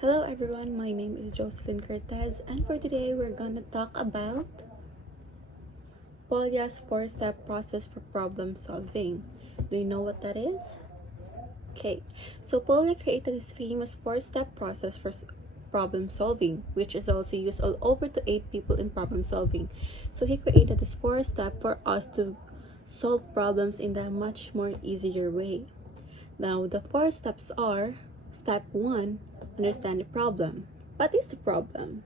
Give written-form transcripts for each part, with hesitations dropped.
Hello everyone, my name is Jocelyn Cortez, and for today we're gonna talk about Polya's 4-step process for problem solving. Do you know what that is? Okay, so Polya created his famous 4-step process for problem solving, which is also used all over to aid people in problem solving. So he created this 4-step for us to solve problems in a much more easier way. Now, the 4 steps are: Step 1, understand the problem. What is the problem?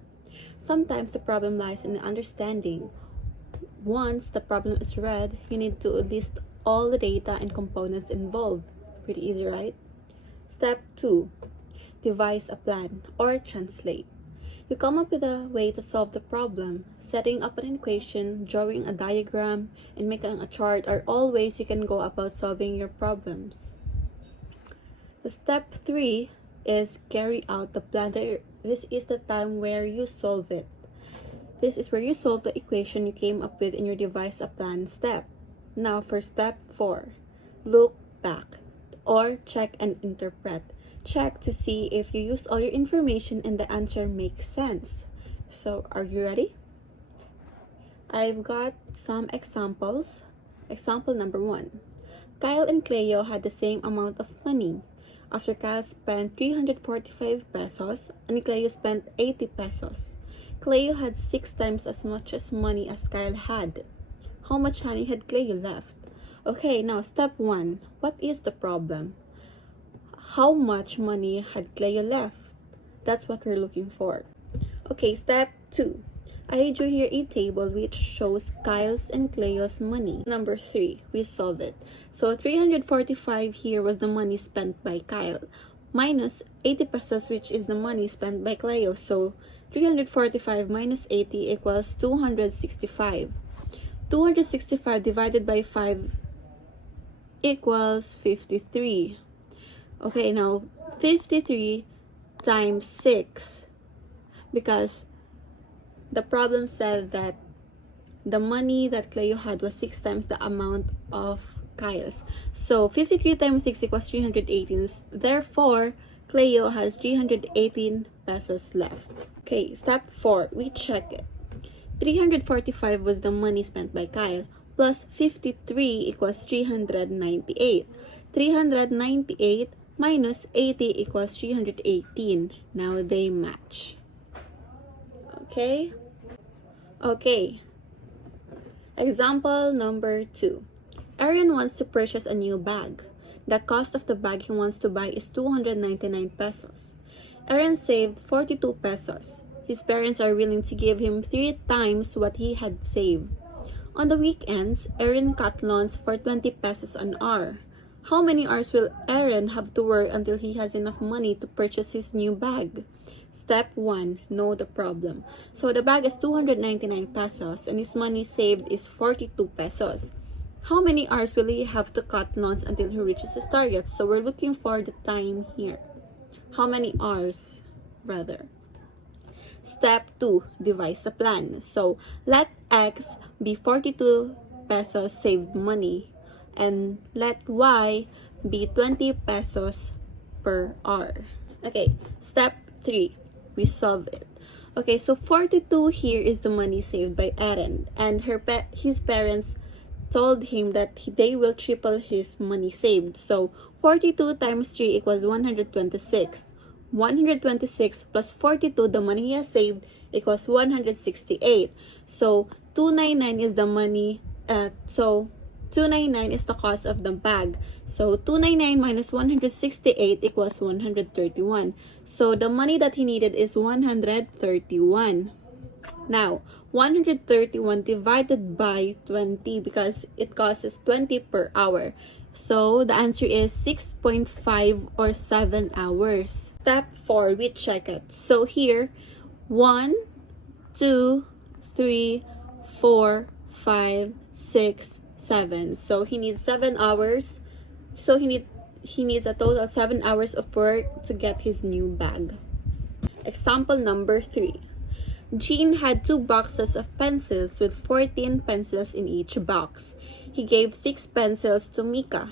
Sometimes the problem lies in understanding. Once the problem is read, you need to list all the data and components involved. Pretty easy, right? Step 2, devise a plan or translate. You come up with a way to solve the problem. Setting up an equation, drawing a diagram, and making a chart are all ways you can go about solving your problems. The step 3 is carry out the plan. This is the time where you solve it. This is where you solve the equation you came up with in your devise a plan step. Now for step 4, look back or check and interpret. Check to see if you use all your information and the answer makes sense. So are you ready? I've got some examples. Example number 1. Kyle and Cleo had the same amount of money. After Kyle spent 345 pesos and Cleo spent 80 pesos. Cleo had 6 times as much as money as Kyle had. How much money had Cleo left? Okay, now step 1. What is the problem? How much money had Cleo left? That's what we're looking for. Okay, step 2. I drew here a table which shows Kyle's and Cleo's money. Number 3, we solve it. So 345 here was the money spent by Kyle, minus 80 pesos, which is the money spent by Cleo. So 345 minus 80 equals 265. 265 divided by 5 equals 53. Okay, now 53 times 6, because the problem said that the money that Cleo had was 6 times the amount of Kyle's. So 53 times 6 equals 318. Therefore, Cleo has 318 pesos left. Okay, step 4, we check it. 345 was the money spent by Kyle, plus 53 equals 398. 398 minus 80 equals 318. Now they match. Okay? Okay. Example number 2. Aaron wants to purchase a new bag. The cost of the bag he wants to buy is 299 pesos. Aaron saved 42 pesos. His parents are willing to give him 3 times what he had saved. On the weekends, Aaron cut lawns for 20 pesos an hour. How many hours will Aaron have to work until he has enough money to purchase his new bag? Step 1, know the problem. So the bag is 299 pesos and his money saved is 42 pesos. How many hours will he have to cut lawns until he reaches his target? So we're looking for the time here. How many hours, rather? Step 2, devise a plan. So let X be 42 pesos saved money and let Y be 20 pesos per hour. Okay, step 3, we solve it. Okay, so 42 here is the money saved by Aaron, and his parents told him that they will triple his money saved. So 42 times 3 equals 126. 126 plus 42, the money he has saved, equals 168. So 299 is the money, 299 is the cost of the bag. So 299 minus 168 equals 131. So the money that he needed is 131. Now, 131 divided by 20 because it costs 20 per hour. So the answer is 6.5 or 7 hours. Step 4, we check it. So here, 1, 2, 3, 4, 5, 6, 7. So he needs 7 hours. So he needs a total of 7 hours of work to get his new bag. Example number 3. Jean had 2 boxes of pencils with 14 pencils in each box. He gave 6 pencils to Mika.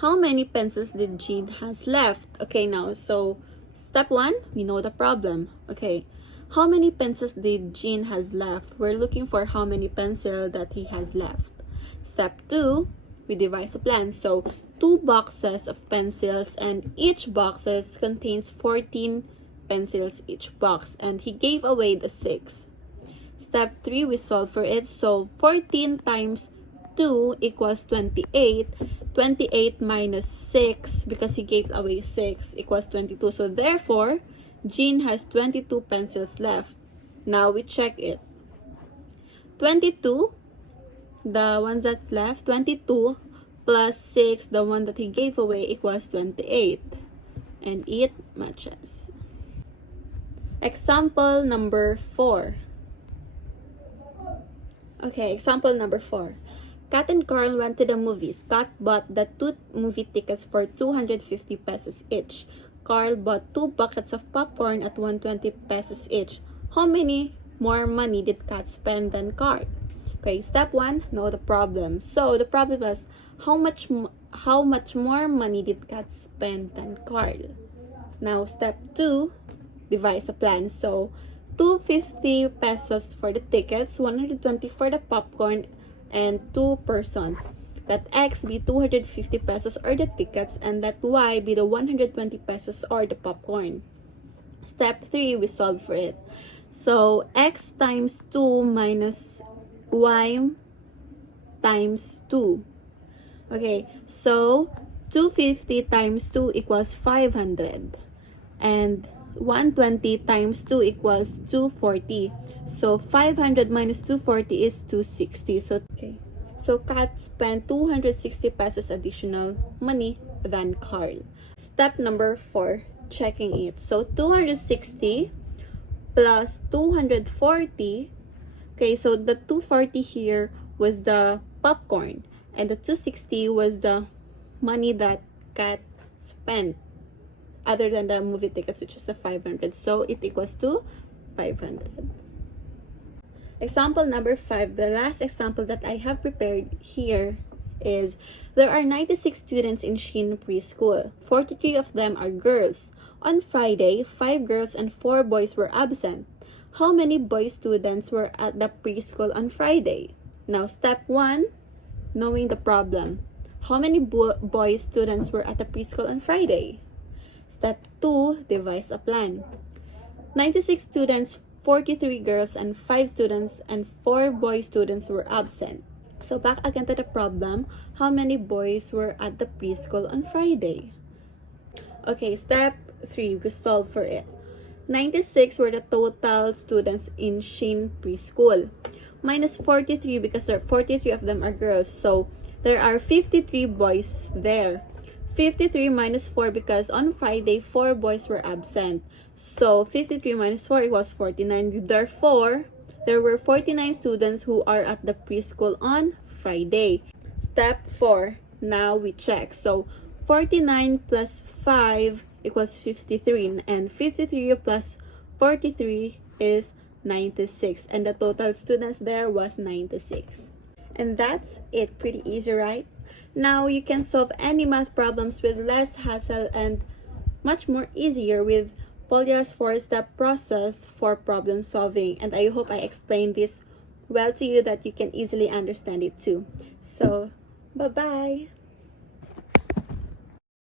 How many pencils did Jean has left? Okay, now, so Step 1, we know the problem. Okay, how many pencils did Jean has left? We're looking for how many pencils that he has left. Step 2, we devise a plan. So 2 boxes of pencils, and each boxes contains 14 pencils each box, and he gave away the 6. Step 3, we solve for it. So 14 times 2 equals 28. 28 minus 6, because he gave away 6, equals 22. So therefore, Jean has 22 pencils left. Now we check it. 22, the one that's left, 22 plus 6, the one that he gave away, equals 28. And it matches. Example number 4. Okay, example number 4. Kat and Carl went to the movies. Kat bought the 2 movie tickets for 250 pesos each. Carl bought 2 buckets of popcorn at 120 pesos each. How many more money did Kat spend than Carl? Okay, step 1, know the problem. So the problem was how much more money did Kat spend than Carl? Now step 2, devise a plan. So 250 pesos for the tickets, 120 for the popcorn, and 2 persons. Let X be 250 pesos or the tickets, and let Y be the 120 pesos or the popcorn. Step 3, we solve for it. So X times 2 minus Y times 2. Okay, so 250 times 2 equals 500. And 120 times 2 equals 240. So 500 minus 240 is 260. So Kat spent 260 pesos additional money than Carl. Step number 4, checking it. So 260 plus 240. Okay, so the 240 here was the popcorn, and the 260 was the money that Kat spent other than the movie tickets, which is the 500. So it equals to 500. Example number 5, the last example that I have prepared here is, there are 96 students in Shin Preschool. 43 of them are girls. On Friday, 5 girls and 4 boys were absent. How many boy students were at the preschool on Friday? Now step 1, knowing the problem. How many boy students were at the preschool on Friday? Step 2, devise a plan. 96 students, 43 girls, and 5 students and 4 boy students were absent. So back again to the problem, how many boys were at the preschool on Friday? Okay, step 3, we solve for it. 96 were the total students in Shin Preschool. Minus 43 because there are 43 of them are girls. So there are 53 boys there. 53 minus 4 because on Friday, 4 boys were absent. So 53 minus 4 equals 49. Therefore, there were 49 students who are at the preschool on Friday. Step 4, now we check. So 49 plus 5 equals 53, and 53 plus 43 is 96, and the total students there was 96. And that's it. Pretty easy, right? Now you can solve any math problems with less hassle and much more easier with Polya's 4-step process for problem solving. And I hope I explained this well to you that you can easily understand it too. So, bye-bye!